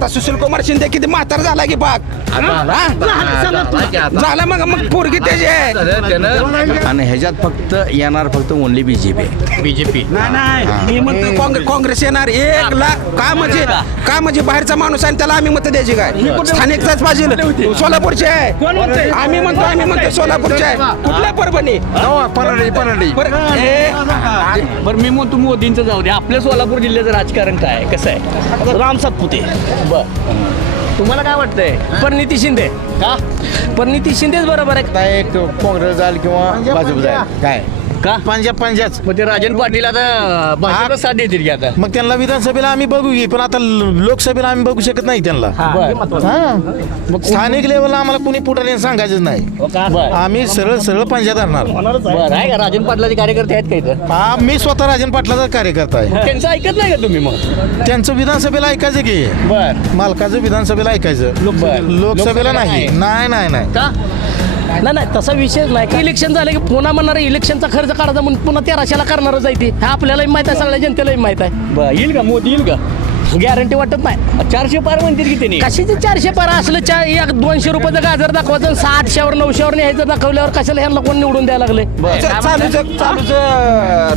आता सुशील कुमार शिंदे किती म्हातार झाला की बाग? झाला मग मग पोरगी त्याची आहे. आणि ह्याच्यात फक्त येणार फक्त ओनली बीजेपी बीजेपी मी म्हणतो काँग्रे- काँग्रेस येणार. एक लाख का म्हणजे का म्हणजे बाहेरचा माणूस आहे आणि त्याला आम्ही मत द्यायची काय? स्थानिकचाच पाहिजे सोलापूरचे आहे. आम्ही म्हणतो आम्ही म्हणतो सोलापूरचे आहे. कुठल्या परभणी? परळी परळी बरं, बरं मी म्हणतो मोदींचं जाऊ दे. आपल्या सोलापूर जिल्ह्याचं राजकारण काय? आहे? कसं आहे? राम सातपुते. बर. तुम्हाला काय वाटतंय? परिणिती शिंदे. का? परिणिती शिंदेच बरोबर आहे. आता एक काँग्रेस जाईल किंवा भाजप जाईल. काय? का? पंजाब पंजाब मग ते राजन पाटील आता भाजपला साथ देतील की आता? मग त्यांना विधानसभेला आम्ही बघू की पण आता लोकसभेला आम्ही बघू शकत नाही त्यांना. हा. मग स्थानिक लेवलला आम्हाला कुणी पुढारी सांगायचं नाही. बर. आम्ही सरळ सरळ पंजाब धरणार. बर आहे का? राजन पाटलाचे कार्यकर्ते आहेत का इथं? हा मी स्वतः राजन पाटलाचा कार्यकर्ता आहे. त्यांचं ऐकत नाही का तुम्ही मग? त्यांचं विधानसभेला ऐकायचं की. बर. मालकाचं विधानसभेला ऐकायचं. लोकसभेला नाही. नाही नाही नाही. का? नाही नाही तसा विषय नाही. इलेक्शन झालं की पुन्हा म्हणणार इलेक्शनचा खर्च काढायचा म्हणून पुन्हा तेराशेला करणारच आहे ते. हे आपल्यालाही माहीत आहे सगळ्या जनतेलाही माहीत आहे. बर येईल का? मोदी येईल का? गॅरंटी वाटत नाही. चारशे पार म्हणतील की त्यांनी. कशाचे चारशे पारा असलं चार एक दोनशे रुपयाचं गाजर दाखवायचं सातशेवर नऊशेवर न्यायचं दाखवल्यावर कशाला ह्यांना कोण निवडून द्यायला लागले? चालूच चालूच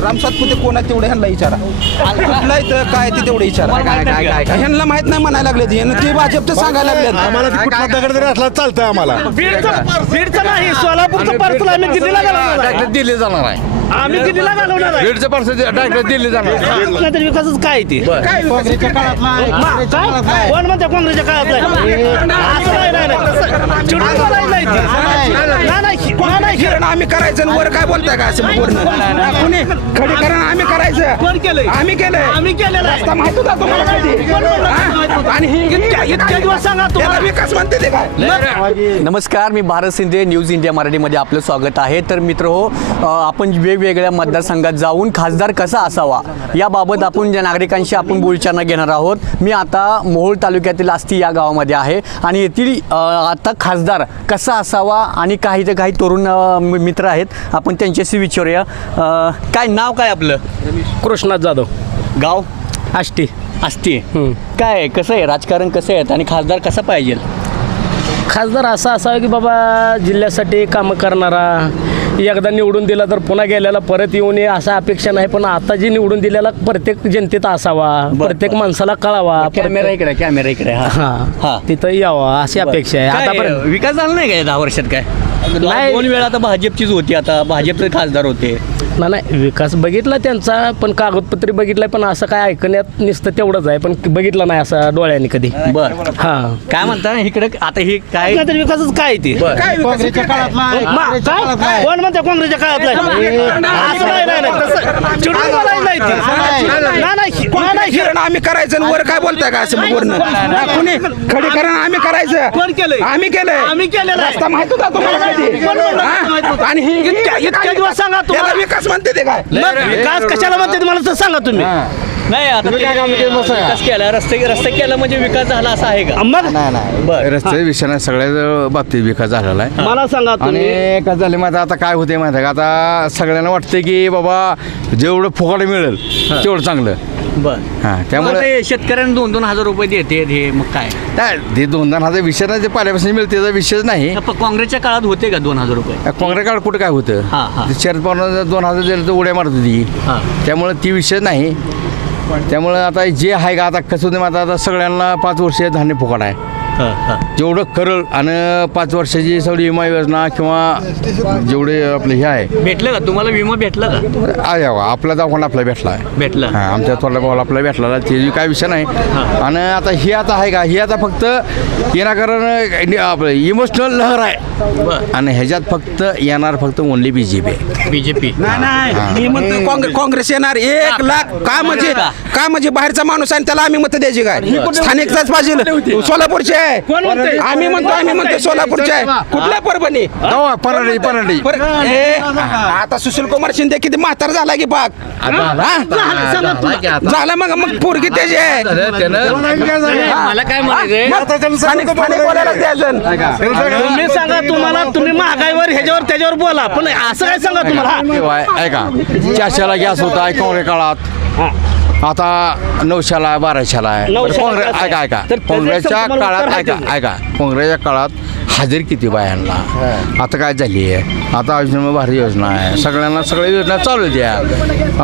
राम सातपुते कोण आहे तेवढे ह्यांना विचारा. कुठला इथं काय ते तेवढे विचारा? ह्यांना माहीत नाही म्हणायला लागले ते ह्यांना ते भाजपचं सांगायला लागले आम्हाला कुठला दगड जरी असला चालतं आम्हाला. बीडचं नाही सोलापूरचं पार्सल आम्ही दिल्लीला. दिल्ली जाणार आहे. आम्ही दिल्लीला घालवणार आहे डायरेक्ट दिल्ली जाणार नाही तर विकासच काय ते काय काँग्रेसच्या काळातला मा- काय? कोण म्हणते काँग्रेसच्या काळात नाही? असं नाही, नाही, नाही. तसं चिडून बोलायचं नाही ते. नाही, नाही, नाही, नाही. किरण आम्ही करायचं आणि वर काय बोलताय का असं पूर्ण कुणी खडीकरण आम्ही करायचं कोण केलंय? आम्ही केलंय आम्ही केलेलं आहे. रस्ता माहीत होता तुम्हाला कधी? कोण म्हणलं? हा? आणि ही इतक्या इतक्या दिवस सांगा तुम्हाला विकास म्हणते ते काय नमस्कार मी भारत शिंदे न्यूज इंडिया मराठीमध्ये आपलं स्वागत आहे तर मित्र हो आपण वेगवेगळ्या मतदारसंघात जाऊन खासदार कसा असावा याबाबत आपण ज्या नागरिकांशी आपण बोलचाना घेणार आहोत मी आता मोहोळ तालुक्यातील आस्ती या गावामध्ये आहे आणि येथील आता खासदार कसा असावा आणि काही तर काही तरुण मित्र आहेत आपण त्यांच्याशी विचारूया. काय नाव काय आपलं? कृष्णात जाधव. गाव? आष्टी. आस्ती हम्म. काय कसं आहे? राजकारण कसं आहे? आणि खासदार कसा पाहिजे? खासदार असा असावा की बाबा जिल्ह्यासाठी कामं करणारा एकदा निवडून दिला तर पुन्हा गेल्याला परत येऊ नये असा अपेक्षा नाही. पण आता जी निवडून दिलेला प्रत्येक जनतेत असावा प्रत्येक माणसाला कळावा. कॅमेरा इकडे कॅमेरा इकडे हा. हा. तिथं यावा अशी अपेक्षा आहे. काय, आतापर्यंत विकास झाला नाही का या दहा वर्षात काय? नाही. दोन वेळा आता भाजपचीच होती आता भाजपचे खासदार होते नाही नाही विकास बघितला त्यांचा पण कागदपत्री बघितलाय पण असं काय ऐकण्यात नुसतं तेवढंच आहे पण बघितलं नाही असं डोळ्यांनी कधी बर हा काय म्हणता इकडे आता हे काय नाही तर विकासच काय ते बर काँग्रेसच्या काळातला मा- काय? कोण म्हणते काँग्रेसच्या काळातला असं नाही नाही नाही तसं चिडून बोलायचं नाही ते. नाही, नाही, नाही, नाही. किरण आम्ही करायचं आणि वर काय बोलताय का असं पूर्ण कुणी खडीकरण आम्ही करायचं केलंय? आम्ही केलंय आम्ही केलेलं आहे. रस्ता माहीत होता तुम्हाला आणि ही इतक्या इतक्या दिवस सांगा त्याला तुम्हाला विकास म्हणते ते काय? मग विकास कशाला म्हणते तुम्हाला? तर सांगा तुम्ही. नाही आता ते विकास केला. रस्ते रस्ते केला म्हणजे विकास झाला असा आहे का? मग? बर. रस्ते विषय नाही सगळ्या बाबतीत विकास झालेला आहे. मला सांगा तुम्ही. आणि काय झाले माहिती आता काय होते माहिती आहे का? आता सगळ्यांना वाटतं की बाबा जेवढं फुकाट मिळेल तेवढं चांगलं. बर. हा त्यामुळे त्यामुळे शेतकऱ्यांना दोन दोन हजार रुपये देते हे मग काय? ते दोन दोन हजार विषय नाही ते पहिल्यापासून मिळते त्याचा विषयच नाही. प- काँग्रेसच्या काळात होते का दोन हजार रुपये? काँग्रेस काळ कुठं काय होतं? हा, हा. ते शरद पवार दोन हजार दिलं तर उड्या मारत होती. हा. त्यामुळे ती विषय नाही. त्यामुळे आता जे आहे का आता कसं होतं माहिती आहे, आता सगळ्यांना पाच वर्ष धान्य फुकाट आहे. जेवढं करल आणि पाच वर्षाची सगळी विमा योजना किंवा जेवढे आपले हे आहे. भेटलं का? तुम्हाला विमा भेटला का? आहे बघा, आपला दवाखाना आपला भेटला आहे. भेटला. हा आमच्या थोरल्या भावाला आपला भेटला ते काय विषय नाही. आणि आता ही आता आहे का? ही आता फक्त येणाकरण आपलं इमोशनल लहर आहे. आणि ह्याच्यात फक्त येणार फक्त only B J P BJP मी म्हणतो काँग्रे- काँग्रेस येणार. एक लाख का म्हणजे का म्हणजे बाहेरचा माणूस आहे आणि त्याला आम्ही मत द्यायची काय? स्थानिकचाच पाहिजे. सोलापूरचे. आहे. आम्ही म्हणतो आम्ही म्हणतो सोलापूरचे आहे. कुठल्या परभणी? परळी परळी. हे, आता सुशील कुमार शिंदे किती म्हातार झाला की बाग? झाला. मग मग पोरगी त्याची आहे. मला काय म्हणायचंय? मग स्थानिक स्थानिक बोलायला? द्यायचं तुम्ही सांगा तुम्हाला तुम्ही महागाईवर ह्याच्यावर त्याच्यावर बोला. पण असं काय सांगा तुम्हाला? ऐका चारशेला गॅस होता काळात आता नऊशेला आहे बाराशेला आहे. बरं, नऊशेला काँग्रेस कसं आहे? ऐका ऐका. तर त्याचं काँग्रेसच्या तुम्हाला उत्तर काळात ऐका. ऐका. काँग्रेसच्या काळात हजेर किती बायांना? आता काय झाली आहे? आता आयुष्यमान भारी योजना आहे. सगळ्यांना सगळ्या योजना चालू द्या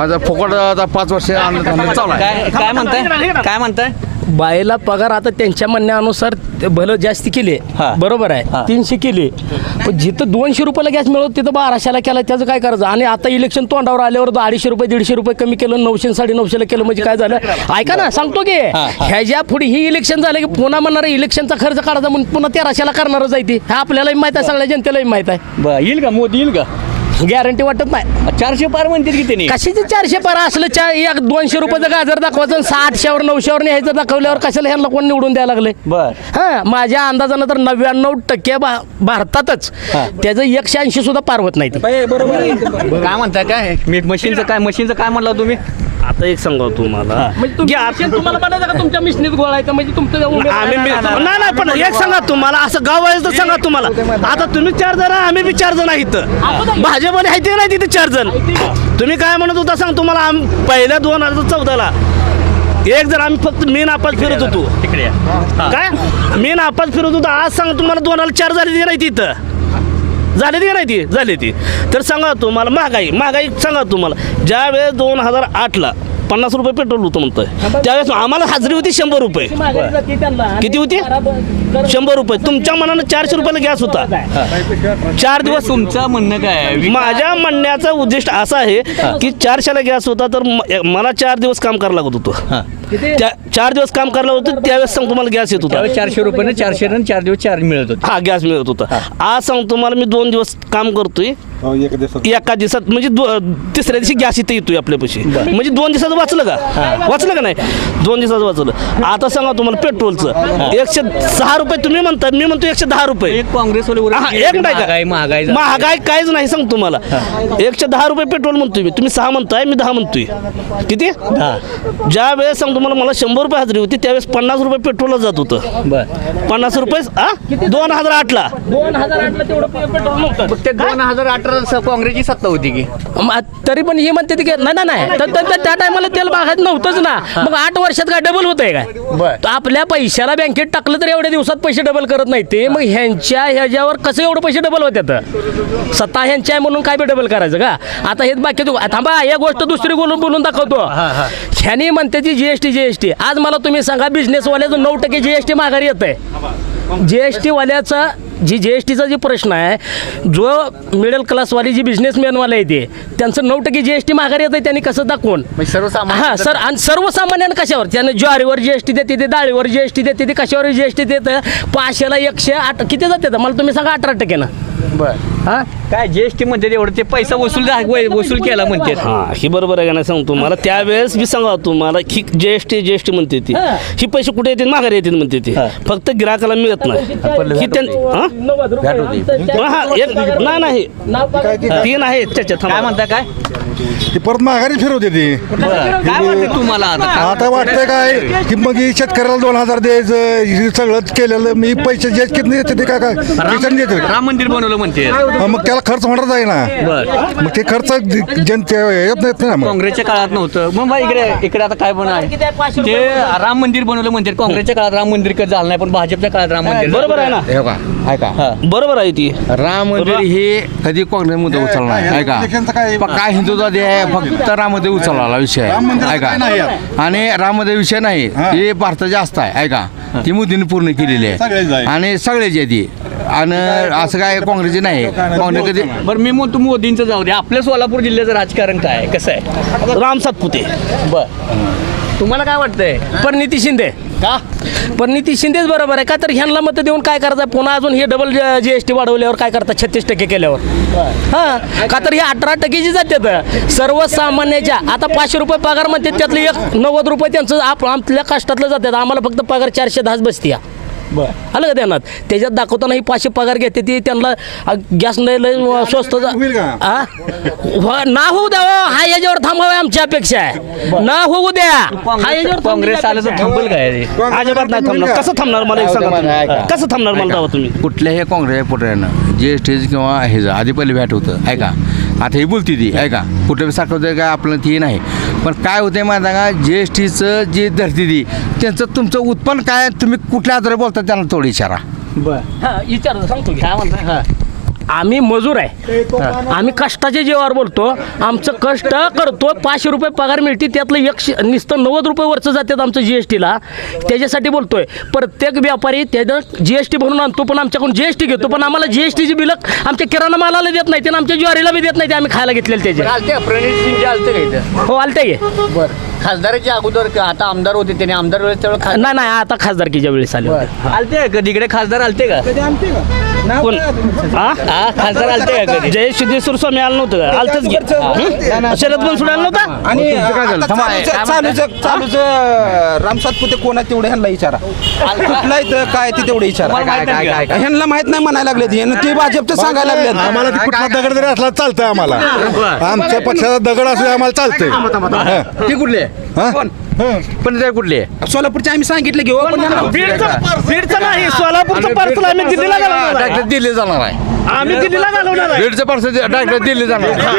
आता फुकट आता पाच वर्ष अन्नधान्य चालू आहे. काय काय म्हणताय? काय म्हणताय? बायला पगार आता त्यांच्या म्हणण्यानुसार ते भलं जास्त केले हा. बरोबर हा. आहे तीनशे केले पण जिथं दोनशे रुपयाला गॅस मिळत तिथं बाराशेला केला त्याचं काय करायचं? आणि आता इलेक्शन तोंडावर आल्यावर अडीचशे रुपये दीडशे रुपये कमी केलं नऊशे साडे नऊशेला केलं म्हणजे काय झालं? ऐका ना सांगतो की ह्याच्या पुढे ही इलेक्शन झालं की पुन्हा म्हणणार इलेक्शनचा खर्च काढायचा म्हणून पुन्हा तेराशेला करणारच आहे ती हे आपल्यालाही माहीत आहे सगळ्या जनतेलाही माहीत आहे. बर येईल का? मोदी येईल का? गॅरंटी वाटत नाही. चारशे पार म्हणतील की त्यांनी? कशाचे चारशे पारा असलं चार एक दोनशे रुपयाचं गाजर दाखवायचं आणि सातशेवर नऊशेवर न्यायचं दाखवल्यावर कशाला ह्यांना कोण निवडून द्यायला लागले? बर. हा माझ्या अंदाजानं तर नव्याण्णव टक्के भा- भारतातच त्याचं एकशे ऐंशी सुद्धा पार होत नाही ते. काय म्हणताय काय? मी मशीनचं काय मशीनचं काय म्हणला तुम्ही? आता एक सांगा तुम्हाला. म्हणजे machine तुम्हाला म्हणायचं का तुमच्या मिशनीत गोळायचं म्हणजे तुमचं उमेदवार- आम्ही मी- नाही नाही पण एक सांगा तुम्हाला असं गाव आहे तर सांगा तुम्हाला. आता तुम्ही चार जण आम्ही बी चार जण आहे इथं भाजपने आहे ते नाही तिथे चार जण. तुम्ही काय म्हणत होता सांग तुम्हाला आम- पहिल्या दोन हजार चौदाला. एक जण आम्ही फक्त मी नापास फिरत होतो. तिकडे या. काय? मी नापास फिरत होतो आज सांग तुम्हाला दोन हजार चार झाली ती नाही तिथं. झाली ती नाही ती? झाली ती. तर सांगा तुम्हाला महागाई महागाई सांगा तुम्हाला ज्या वेळेस दोन हजार आठला पन्नास रुपये पेट्रोल होतं म्हणतोय त्यावेळेस आम्हाला हाजरी होती शंभर रुपये. किती होती? शंभर रुपये. तुमच्या मनानं चारशे रुपयाला गॅस होता. चार दिवस तुमचं म्हणणं काय माझ्या म्हणण्याचा उद्दिष्ट असा आहे की चारशेला गॅस होता तर मला चार दिवस काम करावं लागत होतं. त्या चार दिवस काम करायला होतं त्यावेळेस सांग तुम्हाला गॅस येत होता. त्यावेळेस चारशे रुपये चारशे रन चार दिवस चार्ज मिळत होते. हा गॅस मिळत होता. आज सांग तुम्हाला मी दोन दिवस काम करतोय. एका दिवसात. म्हणजे दो- तिसऱ्या दिवशी गॅस इथे येतोय आपल्यापाशी. म्हणजे दोन दिवसाचं वाचलं का? वाचलं का नाही? दोन दिवसाचं वाचलं. आता सांगा तुम्हाला पेट्रोलचं. एकशे सहा रुपये तुम्ही म्हणता मी म्हणतो एकशे दहा रुपये. एक काँग्रेसवाले हा, एक नाही का? महागाई महागाई झाली. महागाई काहीच नाही सांग तुम्हाला एकशे दहा रुपये पेट्रोल म्हणतोय मी. तुम्ही सहा म्हणताय मी दहा म्हणतोय. किती? ज्या वेळेस सांग तुम्हाला मला शंभर रुपये हजेरी होती त्यावेळेस पन्नास रुपये पेट्रोलला जात होतं. बर. पन्नास रुपये हा दोन हजार आठला. दोन हजार आठला तेवढं पे- पेट्रोल नव्हतं. ते दोन हजार अठरा काँग्रेसची सत्ता होती की? म- तरी पण ही म्हणते ती की नाही नाही, नाही. तर- त्या टायमाला तेल बागायत नव्हतंच ना. मग आठ वर्षात काय डबल होत आहे काय आपल्या पैशाला बँकेत टाकलं तर एवढ्या दिवसात पैसे डबल करत नाही ते. मग ह्यांच्या ह्याच्यावर कसं एवढं पैसे डबल होत्यात? सत्ता ह्यांच्या आहे म्हणून काय बी डबल करायचं का? आता हेच बाकी तू थांबा या गोष्ट दुसरी बोलून बोलून दाखवतो. ह्यानी म्हणते ती जीएसटी जीएसटी आज मला तुम्ही सांगा बिझनेसवाल्याचं नऊ टक्के जीएसटी माघारी येत आहे जीएसटी वाल्याचा जी जी एस टीचा जे प्रश्न आहे जो मिडल क्लासवाली जी बिझनेसमॅनवाले आहे ते त्यांचं नऊ टक्के जी एस टी माघारी येतं त्यांनी कसं दाखवून? हा सर आणि सर्वसामान्यानं कशावर? त्यानं ज्वारीवर जी एस टी देते ते डाळीवर जी एस टी देते ते कशावर जी एस टी देतं? पाचशेला एकशे आठ किती जाते मला तुम्ही सांगा अठरा टक्क्यानं बर. हा? काय जीएसटी म्हणते एवढं ते पैसा वसूल झा- वसूल केला म्हणते हा ही बरोबर आहे का नाही सांगतो. मला त्यावेळेस मी सांगा तुम्हाला ही जीएसटी जीएसटी म्हणते ती. हा. ही पैसे कुठे येतील? माघारी येतील म्हणते ती. फक्त ग्राहकाला मिळत नाही. ही त्यां- हा? हा एक नाही नाही. तीन आहे त्याच्यात काय थांबा. म्हणता काय? ती परत माघारी फिरवते ती. काय वाटतं तुम्हाला आता आता वाटतंय काय की मग ही शेतकऱ्याला दोन हजार द्यायचं हे सगळं केलेलं मी पैसे जे किती येते ते काय काय देते. राम मंदिर बनवलं म्हणते. हा, मग त्याला खर्च होणारच आहे ना. बर. मग ते खर्च जनते येत नाहीत ना मग. काँग्रेसच्या काळात नव्हतं. मग बा इकडे इकडे आता काय बनव आहे. ते राम मंदिर बनवलं म्हणते काँग्रेसच्या काळात राम मंदिर कधी झालं नाही पण भाजपच्या काळात राम मंदिर. बरोबर आहे ना. हे का? ऐका हा. बरोबर आहे ती. राम मंदिर हे कधी काँग्रेस मुद्दा उचलला नाही इलेक्शनचं काय- ऐका पण काय हिंदुत्वादी आहे? फक्त राम मंदिर उचलला विषय राम आहे मंदिराचं ऐका काय नाही यात. आणि राम मंदिर विषय नाही हा. हे भारताची आस्था आहे ऐका ती मोदींनी पूर्ण केलेली सगळ्याची आहे आहे. आणि सगळ्याची आहे ती. आणि असं काय काँग्रेसची नाही. काँग्रेस कधी बरं मी म्हणतो मोदींचं जाऊ दे. आपल्या सोलापूर जिल्ह्याचं राजकारण काय आहे? कसं आहे? राम सातपुते. बर. तुम्हाला काय वाटतंय? पण नितीश शिंदे. का? पण नितीश शिंदेच बरोबर आहे का? तर ह्यांना मत देऊन काय करायचं? पुन्हा अजून हे डबल जी एस टी वाढवल्यावर काय करतात छत्तीस टक्के केल्यावर. हा. का तर हे अठरा टक्केची जातात सर्वसामान्याच्या आता पाचशे रुपये पगार म्हणते त्यातले एक नव्वद रुपये त्यांचं आप आपल्या कष्टातलं जातात. आम्हाला फक्त पगार चारशे दहाच बसते आलं का ध्यानात? त्याच्यात दाखवताना ही पाचशे पगार घेते ती त्यांना गॅस नाही लय स्वस्त जा- होईल का? हा? हो- ना होऊ द्या हो. हा याच्यावर थांबावे आमची अपेक्षा आहे. ना होऊ द्या. हा याच्यावर काँग्रेस आलं तर थांबल काय? अजिबात नाही थांबणार. कसं थांबणार मला एक सांगा तुम्ही. कसं थांबणार मला दावा तुम्ही? कुठल्याही काँग्रेस पुढऱ्यानं जे स्टेज किंवा हे जा आधी पहिले भेट होतं ऐका. आता ही बोलती ती ऐका. कुठे बी साठवतं काय आपलं ती नाही. पण काय होतंय माहिती आहे का? जी एस टीचं जे धरती ती त्यांचं तुमचं उत्पन्न काय? तुम्ही कुठल्या आधारे बोलता त्यांना थोडी इशारा. हा, विचार सांगतो की. आम्ही मजूर आहे. आम्ही कष्टाच्या जीवावर बोलतो. आमचं कष्ट करतो. पाचशे रुपये पगार मिळते. त्यातलं एकशे नुसतं नव्वद रुपये वरचं जातात आमचं जी एस टीला त्याच्यासाठी बोलतोय. प्रत्येक व्यापारी त्यानं जी एस टी भरून आणतो पण आमच्याकडून जी एस टी घेतो. पण आम्हाला जी एस टीची बिलं आमच्या किराणा मालाला देत नाही आणि आमच्या ज्वारीला बी देत नाही ते आम्ही खायला घेतलेले त्याचे. आलते का? प्रणित शिंदे आलते का इथं? हो आलते गे बर. खासदाराच्या अगोदर का- आता आमदार होते त्याने आमदार वेळेस खा- नाही नाही आता खासदारकीच्या वेळेस आले होते. आलते का? तिकडे खासदार आलते का? कोण हा? हा खासदार आलते का कधी? जय सिद्धेश्वर स्वामी आलं नव्हतं का? आलतच घे हं? शरद बनसोड आलं नव्हता? आणि तुमचं काय झालं? आता थांबा, चालूचं- काय चालूचं चालूचं राम सातपुते कोण आहे तेवढे ह्यांना विचारा. कुठला इथं काय ते तेवढे विचारा. काय- ह्यांना माहीत नाही म्हणायला लागले ते. भाजपचं सांगायला लागले. आम्हाला ती कुठला दगड जरी असला चालतंय आम्हाला. आमच्या पक्षाचा दगड असू दे, आम्हाला चालतंय. ती कुठली आहे? पण ते कुठली? आहे सोलापूरचे आम्ही सांगितलं की हो पण ह्यांना- बीडचं बीडचं नाही सोलापूरचं पार्सल आम्ही दिल्लीला घालवणार आहे. डायरेक्ट दिल्ली जाणार आहे. आम्ही दिल्लीला घालवणार आहे. बीडचं पार्सल डायरेक्ट दिल्ली जाणार आहे.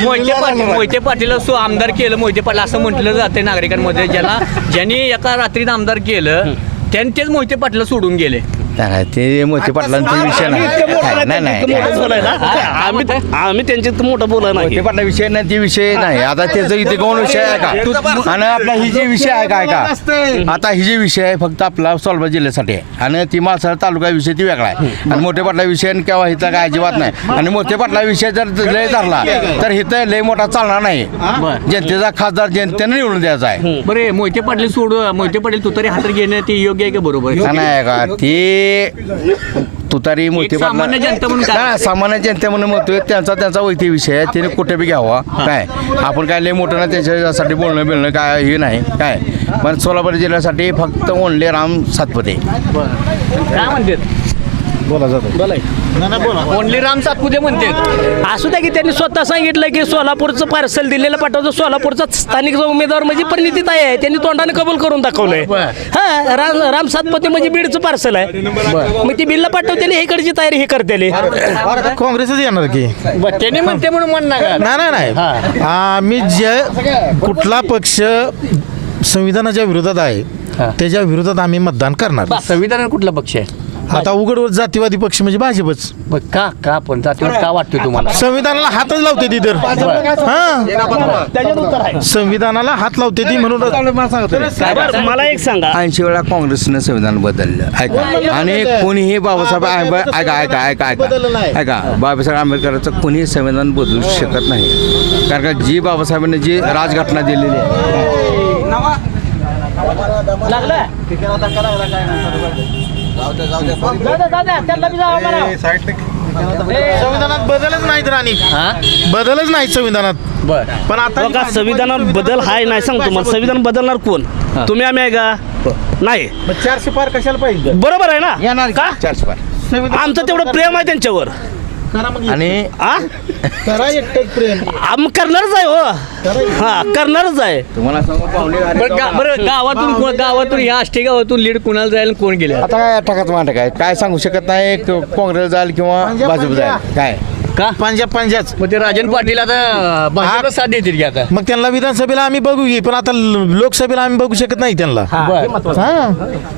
मोहिते पाटील मोहिते पाटील सो आमदार केलं मोहिते पाटील असं म्हटलं जाते नागरिकांमध्ये ज्याला ज्यांनी एका रात्रीत आमदार केलं त्यांनी तेच मोहिते पाटील सोडून गेले. नाही, ते मोठे पाटलांचा विषय नाही. मोठं नाही नाही, नाही. आम्ही आम्ही त्यांच्या इतकं मोठं बोलाय नाही. मोठे पाटला विषय नाही ते विषय नाही. आता त्याचं इथे कोण विषय आहे का? आणि आपला ही जे विषय आहे काय का? आता ही जे विषय आहे फक्त आपला सोलापूर जिल्ह्यासाठी आहे. आणि ती माळसाळ तालुका विषय ती वेगळा आहे. आणि मोठे पाटला विषय आणि केव्हा हिचा काय अजिबात नाही. आणि मोठे पाटला विषय जर लय धरला तर इथं लय मोठा चालणार नाही. जनतेचा खासदार जनतेनं निवडून द्यायचा आहे. बरे मोहिते पाटील सोड मोहिते पाटील तुतारी हातात घेणं ते योग्य आहे का बरोबर? नाही का? ते तुतारी मोठे सामान्य जनता म्हणून काय? नाही, सामान्य जनता म्हणून म्हणतोय त्यांचा त्यांचा वैयक्तिक विषय आहे त्याने कुठे बी घ्यावा. काय? आपण काय लय मोठं ना त्याच्यासाठी बोलणं बिलणं काय हे नाही काय? पण सोलापूर जिल्ह्यासाठी फक्त ओनली राम सातपुते. काय म्हणतात बोला जातो. ओनली राम सातपुते म्हणते असू द्या की त्यांनी स्वतः सांगितलं की सोलापूरचं पार्सल दिलेलं पाठवतो. सोलापूरचा स्थानिक उमेदवार म्हणजे परिणितीताई आहे त्यांनी तोंडाने कबूल करून दाखवलंय. हा राम राम सातपती म्हणजे बीडचं पार्सल आहे. मग ती बिल्ला पाठवते इकडची तयारी हे करते काँग्रेसच येणार की? त्यांनी म्हणते म्हणून म्हण ना नाही नाही नाही. आम्ही जे कुठला पक्ष संविधानाच्या विरोधात आहे त्याच्या विरोधात आम्ही मतदान करणार. संविधान कुठला पक्ष आहे? आता उघडवर जातीवादी पक्ष म्हणजे भाजपच. मग का का पण जातीवर का वाटतोय तुम्हाला? संविधानाला हातच लावते ती तर. हा. संविधानाला हात लावते ती म्हणून बरं, मला एक सांगा. ऐंशी वेळा काँग्रेसनं संविधान बदललं. ऐका. आणि कोणीही बाबासाहेब आंबे- ऐका ऐका ऐका बदललं ऐका. नाही. ऐका बाबासाहेब आंबेडकरांचं कोणीही संविधान बदलू शकत नाही. कारण का जी बाबासाहेबांनी जी राजघटना दिलेली आहे. संविधानात बदलच नाहीत राणी. बदलच नाही संविधानात. बर. पण आता बघा संविधानात बदल हाय नाही सांगतो मला संविधान बदलणार कोण? तुम्ही आम्ही आहे का? नाही. मग चारशे पार कशाला पाहिजे? बरोबर आहे ना? येणार का चारशे पार आमचं तेवढं प्रेम आहे त्यांच्यावर. करा मग आणि आ? करा एकटंच प्रेम. आम करणारच आहे हो. हा करणारच आहे. तुम्हाला सांगू पाहुणे बरं गा- बरं गावातून कोण- गावातून या आष्टी गावातून लीड कुणाला जायला कोण गेले? आता काय टाकाच मांड काय? काय सांगू शकत नाही? क- काँग्रेस जाईल किंवा भाजप जाईल. काय? का? पंजा पंजाच मग ते राजन पाटील आता भाजपला साथ देतील की आता? मग त्यांना विधानसभेला आम्ही बघू की पण आता ल- लोकसभेला आम्ही बघू शकत नाही त्यांना. हा.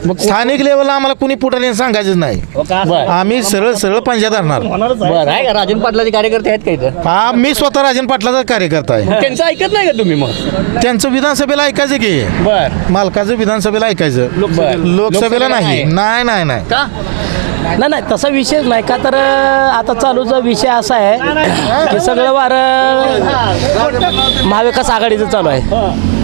मग स्थानिक लेवलला आम्हाला कुणी पुढारी सांगायचंच नाही. बरं. आम्ही सरळ सरळ पंजा धरणार. बरं आहे का? राजन पाटलाचे कार्यकर्ते आहेत का इथं? हा मी स्वतः राजन पाटलाचा कार्यकर्ता आहे. त्यांचं ऐकत नाही का तुम्ही मग? त्यांचं विधानसभेला ऐकायचं की. बर. मालकाचं विधानसभेला ऐकायचं. लोकसभेला. नाही. नाही नाही नाही. का? नाही नाही तसा विषयच नाही. का तर आता चालूचा विषय असा आहे की सगळं वारं महाविकास आघाडीचं चालू आहे.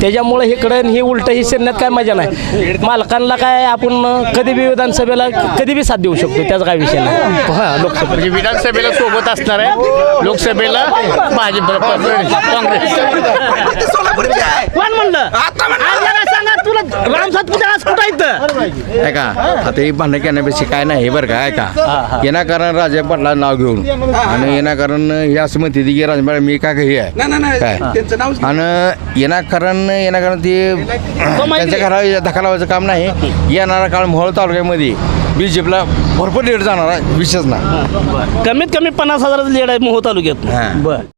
त्याच्यामुळे इकडं आणि हे उलट ही शिरण्यात काय मजा नाही. मालकांना काय आपण कधी बी विधानसभेला कधी बी साथ देऊ शकतो त्याचा काय विषय नाही. हां लोकसभा. म्हणजे विधानसभेला सोबत असणार आहे. लोकसभेला भाजप काँग्रेस सोलापूरचे आहे कोण म्हणलं आता म्हणलं. आज जरा सांगा तुला राम दिवसात कुठे आज कुठं इथं? ऐका आता ही भांडण करण्यापेक्षा काय नाही हे बरं का ऐका. येणाकारण राजा पाटला नाव घेऊन आणि येणाकारण हे असं म्हणते की राजा मी काय हे आहे. काय? त्यांचं नाव आणि येणाकारण येणाकारण ते त्यांच्या घरावर धक्का लावायचं काम नाही. येणारा काळ मोहोळ तालुक्यामध्ये बी जे पीला भरपूर लीड जाणार आहे विशेष ना. कमीत कमी पन्नास हजाराचं लेड आहे मोहो तालुक्यात. बर.